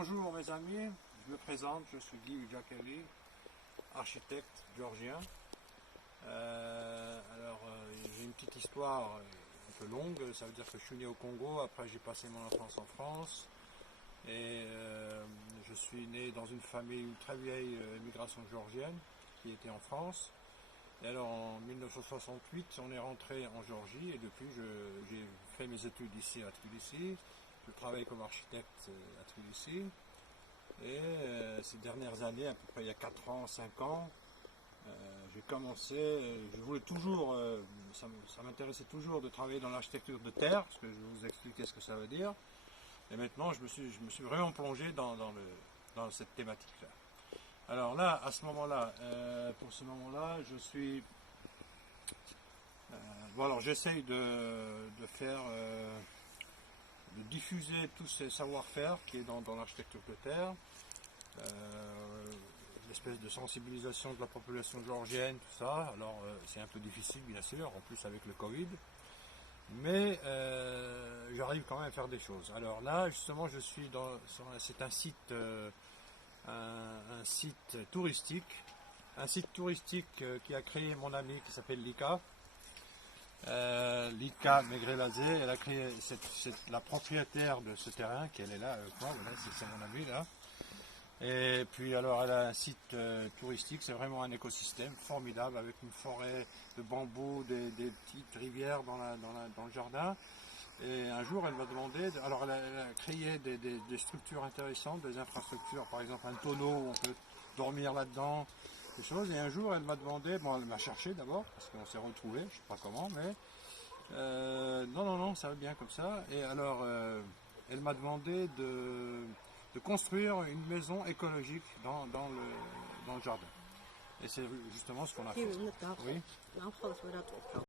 Bonjour mes amis, je me présente, je suis Guy Ujakeli, architecte géorgien. J'ai une petite histoire un peu longue, ça veut dire que je suis né au Congo, après j'ai passé mon enfance en France et je suis né dans une famille, une très vieille immigration géorgienne qui était en France. Et alors en 1968 on est rentré en Géorgie et depuis j'ai fait mes études ici à Tbilissi. Je travaille comme architecte à Tbilissi et ces dernières années, à peu près il y a 4 ans, 5 ans, j'ai commencé, je voulais toujours, ça m'intéressait toujours de travailler dans l'architecture de terre, parce que je vais vous expliquer ce que ça veut dire. Et maintenant je me suis vraiment plongé dans cette thématique-là. Alors là, à ce moment-là, pour ce moment-là, je suis... voilà, j'essaye de faire... de diffuser tous ces savoir-faire qui est dans l'architecture de terre, l'espèce de sensibilisation de la population géorgienne, tout ça. Alors c'est un peu difficile bien sûr, en plus avec le Covid, mais j'arrive quand même à faire des choses. Alors là justement je suis c'est un site, un site touristique, qui a créé mon ami qui s'appelle Lika. Lika Megrelazé, elle a créé la propriétaire de ce terrain, qu'elle est là, voilà, c'est mon ami là. Et puis alors elle a un site touristique, c'est vraiment un écosystème formidable avec une forêt de bambous, des petites rivières dans le jardin. Et un jour elle m'a demandé, alors elle a créé des structures intéressantes, des infrastructures, par exemple un tonneau où on peut dormir là-dedans. Choses. Et un jour, elle m'a demandé, bon, elle m'a cherché d'abord, parce qu'on s'est retrouvés, je ne sais pas comment, mais non, ça va bien comme ça. Et alors, elle m'a demandé de construire une maison écologique dans le jardin. Et c'est justement ce qu'on a fait. Oui.